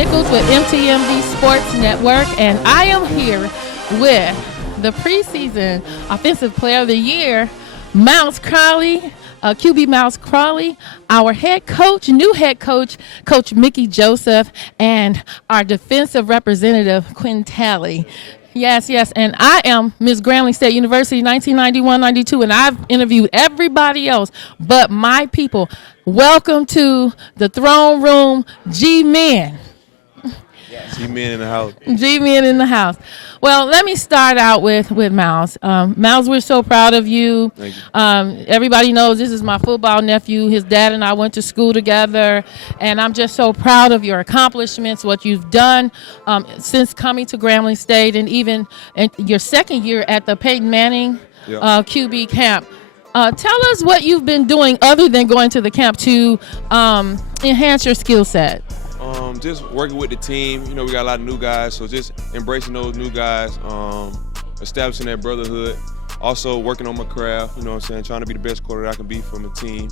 Nichols with MTMV Sports Network, and I am here with the preseason Offensive Player of the Year, Miles Crawley, QB Miles Crawley, our head coach, new head coach, Coach Mickey Joseph, and our defensive representative, Quentin. Yes, and I am Miss Grambling State University, 1991-92, and I've interviewed everybody else but my people. Welcome to the throne room, G-Men. G-Men in the house. G-Men in the house. Well, let me start out with Miles. Miles, we're so proud of you. Thank you. Everybody knows this is my football nephew. His dad and I went to school together, and I'm just so proud of your accomplishments, what you've done since coming to Grambling State, and even in your second year at the Peyton Manning QB camp. Tell us what you've been doing other than going to the camp to enhance your skill set. Just working with the team. You know, we got a lot of new guys, so just embracing those new guys, establishing that brotherhood. Also working on my craft, you know what I'm saying, trying to be the best quarterback I can be from the team.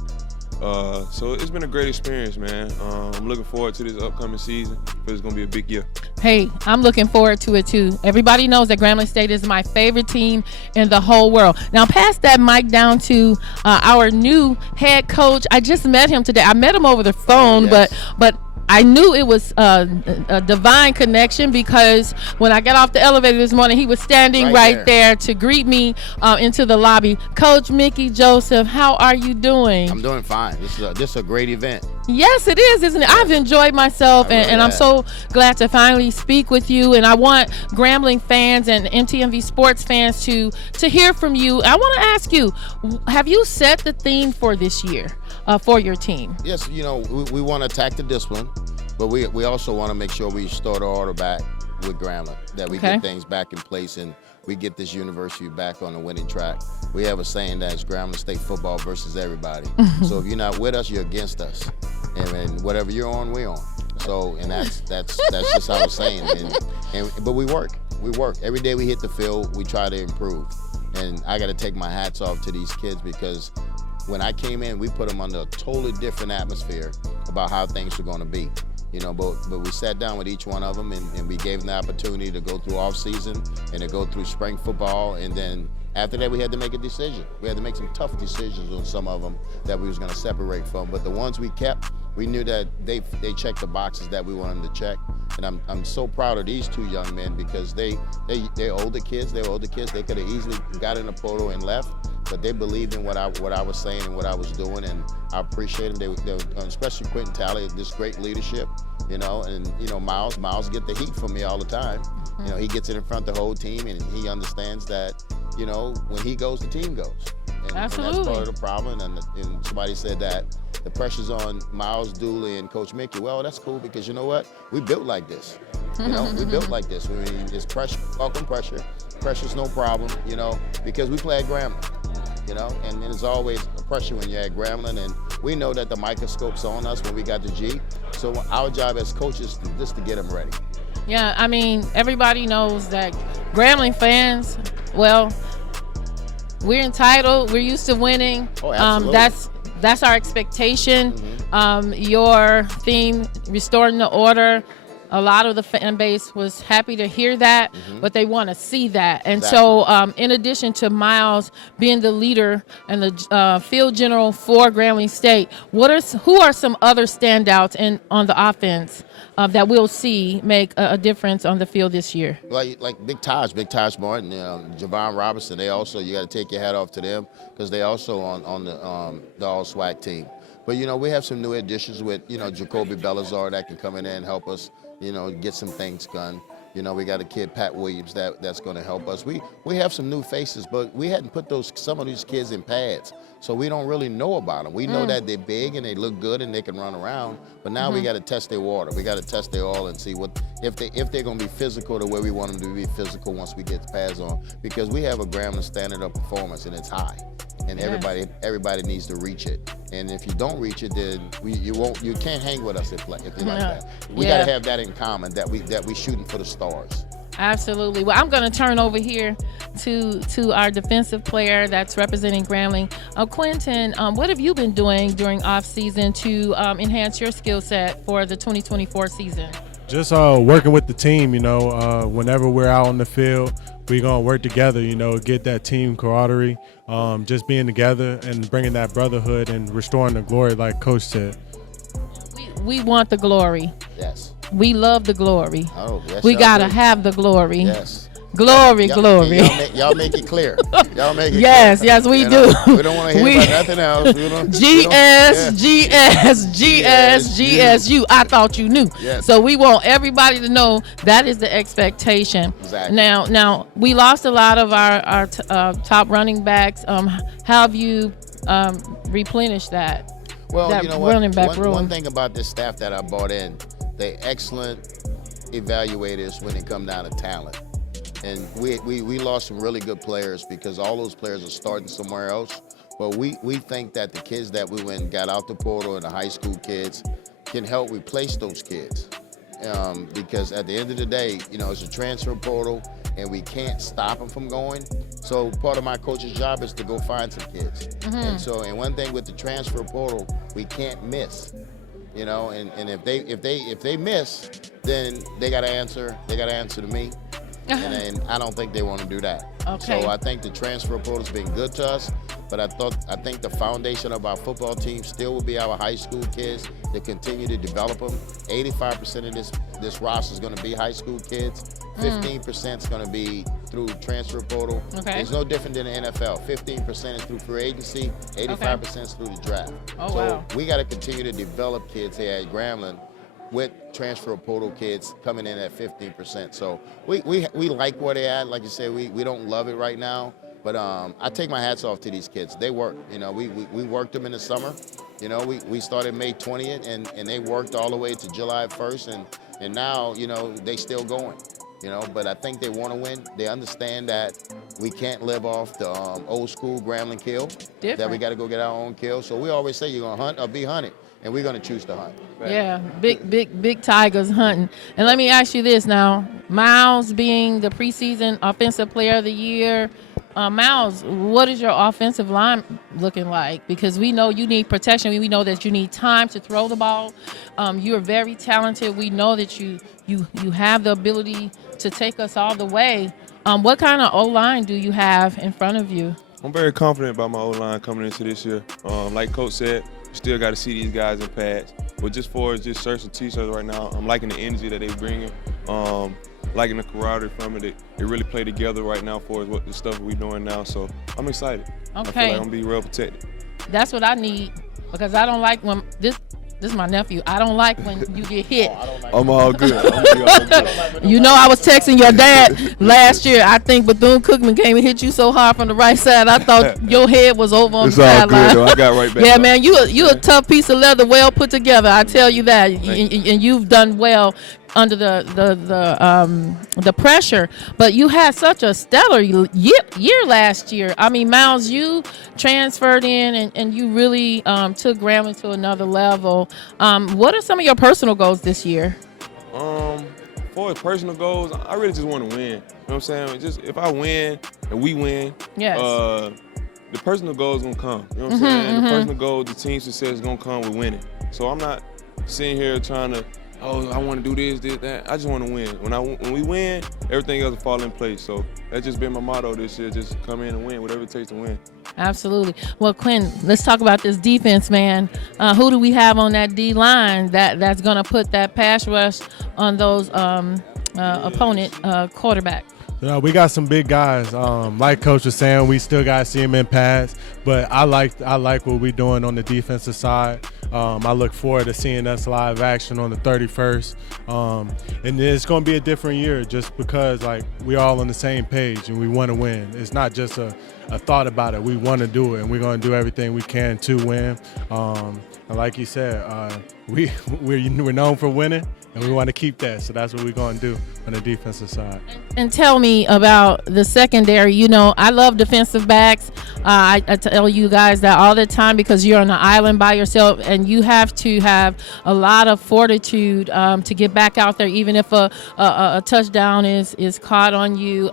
So it's been a great experience, man. I'm looking forward to this upcoming season because it's going to be a big year. Hey, I'm looking forward to it too. Everybody knows that Grambling State is my favorite team in the whole world. Now, pass that mic down to our new head coach. I just met him today. I met him over the phone, yes. but I knew it was a divine connection because when I got off the elevator this morning, he was standing right there to greet me into the lobby. Coach Mickey Joseph, how are you doing? I'm doing fine. This is a great event. Yes, it is, isn't it? I've enjoyed myself, and I'm so glad to finally speak with you. And I want Grambling fans and MTMV Sports fans to hear from you. I want to ask you, have you set the theme for this year for your team? Yes, you know, we want to attack the discipline, but we also want to make sure we start our order back with Grambling, that we get things back in place and we get this university back on the winning track. We have a saying that it's Grambling State football versus everybody. So if you're not with us, you're against us. And whatever you're on, we're on. So, and that's just how it's saying. But we work. Every day we hit the field, we try to improve. And I got to take my hats off to these kids because when I came in, we put them under a totally different atmosphere about how things were going to be. You know, but we sat down with each one of them and we gave them the opportunity to go through off season and to go through spring football, and then after that we had to make a decision. We had to make some tough decisions on some of them that we was going to separate from, but the ones we kept, we knew that they checked the boxes that we wanted them to check. And I'm so proud of these two young men because they're older kids. They could have easily got in the portal and left, but they believed in what I was saying and what I was doing, and I appreciate them. They especially Quentin Talley, this great leadership, you know, and you know Miles get the heat from me all the time. You know, he gets it in front of the whole team, and he understands that, you know, when he goes, the team goes. Absolutely. And that's part of the problem. And somebody said that the pressure's on Miles, Dooley, and Coach Mickey. Well, that's cool because you know what? We built like this. You know, we built like this. I mean, it's pressure, welcome pressure. Pressure's no problem, you know, because we play at Grambling. You know, and there's always a pressure when you're at Grambling, and we know that the microscope's on us when we got the G. So our job as coaches is just to get them ready. Yeah, I mean, everybody knows that Grambling fans, well, we're entitled. We're used to winning. Oh, absolutely. That's our expectation. Your theme, restoring the order. A lot of the fan base was happy to hear that, but they want to see that. And so in addition to Miles being the leader and the field general for Grambling State, who are some other standouts on the offense that we'll see make a difference on the field this year? Like Big Taj Martin, Javon Robinson, they also, you got to take your hat off to them because they also on the All-SWAC team. But, you know, we have some new additions with, you know, Jacoby Belazar that can come in there and help us, you know, get some things done. You know, we got a kid, Pat Williams, that's going to help us. We have some new faces, but we hadn't put some of these kids in pads, so we don't really know about them. We know that they're big and they look good and they can run around, but now we got to test their water. We got to test their oil and see if they're going to be physical the way we want them to be physical once we get the pads on, because we have a Grambling standard of performance and it's high. And everybody needs to reach it. And if you don't reach it, then you can't hang with us if you like that. We got to have that in common, that we shooting for the stars. Absolutely. Well, I'm going to turn over here to our defensive player that's representing Grambling. Quentin, what have you been doing during off season to enhance your skill set for the 2024 season? Just working with the team, whenever we're out on the field, we're going to work together, get that team camaraderie, just being together and bringing that brotherhood and restoring the glory like Coach said. We want the glory. Yes. We love the glory. Oh, yes. We got to have the glory. Yes. Glory. Y'all make it clear. Y'all make it yes, clear. Yes, we do. We don't want to hear about nothing else. GSU. I thought you knew. Yes. So we want everybody to know that is the expectation. Exactly. Now we lost a lot of our top running backs. How have you replenished that? Well, that you know what? Running back room? One thing about this staff that I brought in, they're excellent evaluators when it comes down to talent. And we lost some really good players because all those players are starting somewhere else. But we think that the kids that we went and got out the portal and the high school kids can help replace those kids. Because at the end of the day, it's a transfer portal and we can't stop them from going. So part of my coach's job is to go find some kids. Mm-hmm. And one thing with the transfer portal, we can't miss. And if they miss, then they got to answer to me. And I don't think they want to do that. Okay. So I think the transfer portal has been good to us, but I think the foundation of our football team still will be our high school kids to continue to develop them. 85% of this roster is going to be high school kids. 15% is going to be through transfer portal. Okay. It's no different than the NFL. 15% is through free agency. 85% is through the draft. Oh, so wow. we got to continue to develop kids here at Grambling with transfer portal kids coming in at 15%. So we like where they're at. Like you said, we don't love it right now. But I take my hats off to these kids. They work. We worked them in the summer. We started May 20th, and they worked all the way to July 1st. And now, they still going. But I think they want to win. They understand that we can't live off the old school Grambling kill. Different. That we got to go get our own kill. So we always say you're going to hunt or be hunted. And we're going to choose to hunt. Right? Yeah, big tigers hunting. And let me ask you this now. Miles being the preseason offensive player of the year, Miles, what is your offensive line looking like? Because we know you need protection. We know that you need time to throw the ball. You're very talented. We know that you have the ability to take us all the way. What kind of O-line do you have in front of you? I'm very confident about my O-line coming into this year. Like Coach said, still got to see these guys in pads. But just for just shirts and T-shirts right now, I'm liking the energy that they bringing. Liking the camaraderie from it. They really play together right now for us, what the stuff we're doing now. So I'm excited. Okay. I feel like I'm going to be real protected. That's what I need because I don't like when this is my nephew. I don't like when you get hit. I'm all good. I was texting your dad last year. I think Bethune-Cookman came and hit you so hard from the right side. I thought your head was over on the sideline. It's all good, though. I got right back. Yeah, man, you a tough piece of leather, well put together. I tell you that, and you've done well under the pressure. But you had such a stellar year last year. I mean, Miles, you transferred in and you really took Grambling to another level. What are some of your personal goals this year? For personal goals, I really just want to win. You know what I'm saying? Just if I win and we win, yes. The personal goal is gonna come. You know what I'm saying? The personal goal, the team success is gonna come with winning. So I'm not sitting here trying to, I want to do this, that. I just want to win. When we win, everything else will fall in place. So that's just been my motto this year: just come in and win, whatever it takes to win. Absolutely. Well, Quentin, let's talk about this defense, man. Who do we have on that D line that's gonna put that pass rush on those opponent quarterback? We got some big guys. Like Coach was saying, we still got to see him in pads. But I like what we're doing on the defensive side. I look forward to seeing us live action on the 31st. And it's going to be a different year just because we're all on the same page and we want to win. It's not just a thought about it. We want to do it, and we're going to do everything we can to win. And like you said, we're known for winning, and we want to keep that. So that's what we're going to do on the defensive side. And tell me about the secondary. I love defensive backs. I tell you guys that all the time because you're on an island by yourself, and you have to have a lot of fortitude to get back out there, even if a touchdown is caught on you.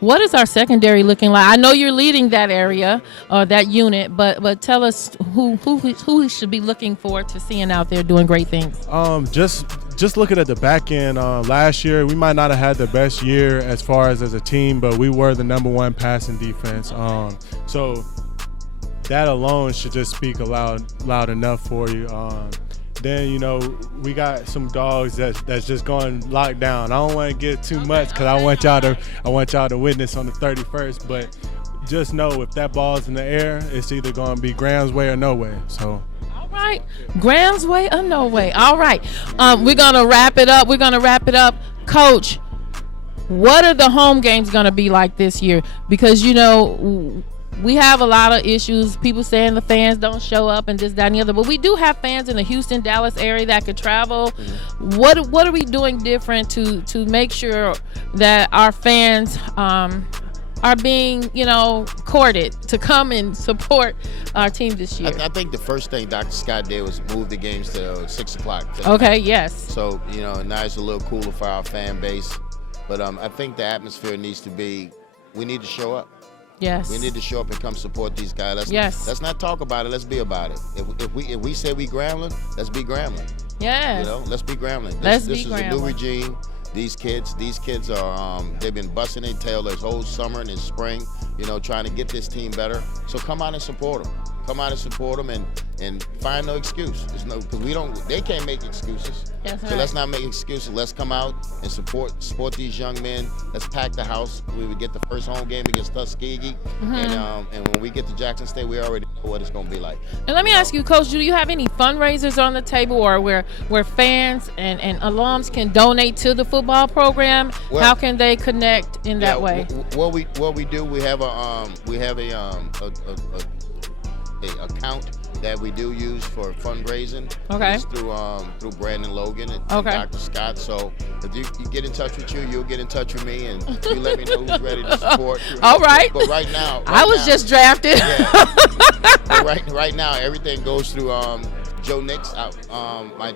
What is our secondary looking like? I know you're leading that area or that unit, but tell us who we should be looking forward to seeing out there doing great things. just looking at the back end, last year we might not have had the best year as far as a team, but we were the #1 passing defense. So that alone should just speak loud enough for you. Then, you know, we got some dogs that's just going locked down. I don't want to get too much because I want y'all to witness on the 31st, but just know if that ball's in the air, it's either going to be Graham's way or no way. So. All right, Graham's way or no way. All right, we're gonna wrap it up. Coach, what are the home games gonna be like this year? Because you know we have a lot of issues. People saying the fans don't show up and this, that, and the other. But we do have fans in the Houston, Dallas area that could travel. Mm-hmm. What are we doing different to make sure that our fans are being, you know, courted to come and support our team this year? I think the first thing Dr. Scott did was move the games to 6 o'clock. Okay, yes. So, you know, now it's a little cooler for our fan base. But I think the atmosphere needs to be, we need to show up. Yes. We need to show up and come support these guys. Let's not talk about it. Let's be about it. If we say we Grambling, let's be Grambling. Yes. You know, let's be Grambling. This is a new regime. These kids are they've been busting their tail this whole summer and in spring, you know, trying to get this team better. So come out and support them. Come out and support them and find no excuse. There's no, because they can't make excuses. Yes, so let's not make excuses. Let's come out and support these young men. Let's pack the house. We would get the first home game against Tuskegee, and when we get to Jackson State, we already know what it's going to be like. And let me ask you, Coach, do you have any fundraisers on the table, or where fans and alums can donate to the football program? Well, how can they connect in that way? What we do, we have a account that we do use for fundraising. Okay. It's through Brandon Logan and Dr. Scott. So if you get in touch with you'll get in touch with me, and you let me know who's ready to support. All right. But right now, I was just drafted. Yeah. But right now, everything goes through Joe Nix, my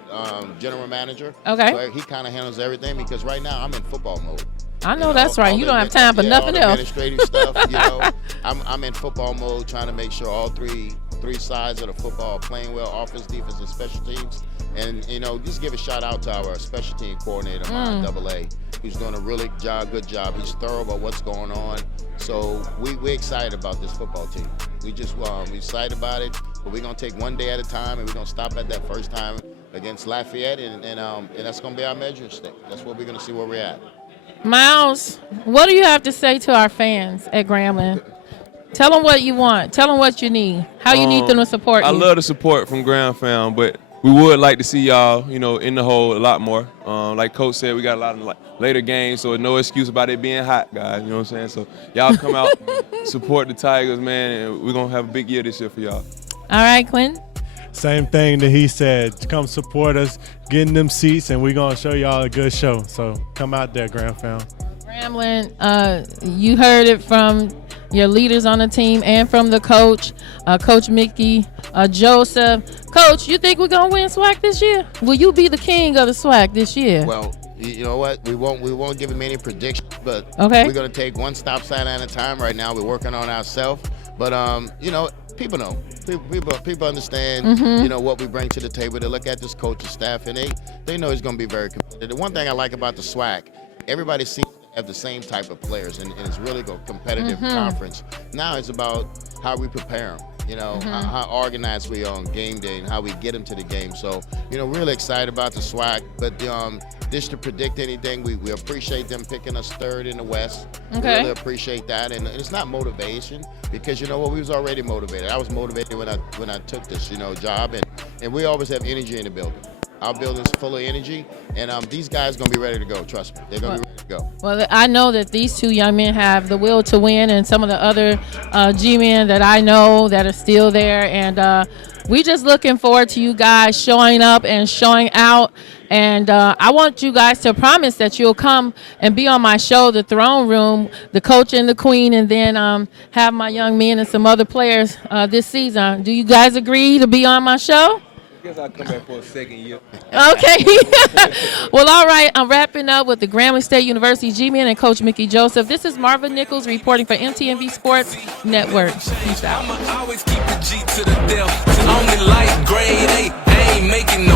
general manager. Okay. So he kind of handles everything because right now I'm in football mode. I know that's right. You don't have time for nothing else. Administrative stuff, you know. I'm in football mode, trying to make sure all three sides of the football are playing well, offense, defense, and special teams. And you know, just give a shout out to our special team coordinator, AA, who's doing a really good job. He's thorough about what's going on. So we're excited about this football team. We're excited about it, but we're gonna take one day at a time, and we're gonna stop at that first time against Lafayette, and that's gonna be our measuring stick. That's what we're gonna see where we're at. Miles, what do you have to say to our fans at Grambling? Tell them what you want. Tell them what you need. How you need them to support you. I love the support from Graham fam, but we would like to see y'all, you know, in the hole a lot more. Like Coach said, we got a lot of later games, so no excuse about it being hot, guys. You know what I'm saying? So y'all come out, support the Tigers, man, and we're going to have a big year this year for y'all. All right, Quentin? Same thing that he said. Come support us, get in them seats, and we're going to show y'all a good show. So come out there, Graham fam. Grambling, you heard it from your leaders on the team and from the coach, Coach Mickey Joseph. Coach, you think we're going to win SWAC this year? Will you be the king of the SWAC this year? Well, you know what? We won't give him any predictions, but okay. We're going to take one stop sign at a time. Right now, we're working on ourselves. But, you know, people know. People understand, you know, what we bring to the table. They look at this coaching staff, and they know it's going to be very competitive. The one thing I like about the SWAC, everybody seems to have the same type of players, and it's really a competitive conference. Now it's about how we prepare them, you know, how organized we are on game day and how we get them to the game. So, you know, really excited about the SWAC, but just to predict anything, we appreciate them picking us third in the West. Okay. We really appreciate that, and it's not motivation because, you know what, we was already motivated. I was motivated when I took this, you know, job, and we always have energy in the building. Our building's full of energy, and these guys going to be ready to go. Trust me. They're going to be ready to go. Well, I know that these two young men have the will to win, and some of the other G-men that I know that are still there. And we just looking forward to you guys showing up and showing out. And I want you guys to promise that you'll come and be on my show, The Throne Room, the coach and the queen, and then have my young men and some other players this season. Do you guys agree to be on my show? I guess I'll come back for a second year. Okay. Well, all right. I'm wrapping up with the Grambling State University G-Men and Coach Mickey Joseph. This is Marva Nichols reporting for MTMV Sports Network. Peace out. I'ma always keep the G to the death. Only like grade 8. I ain't making no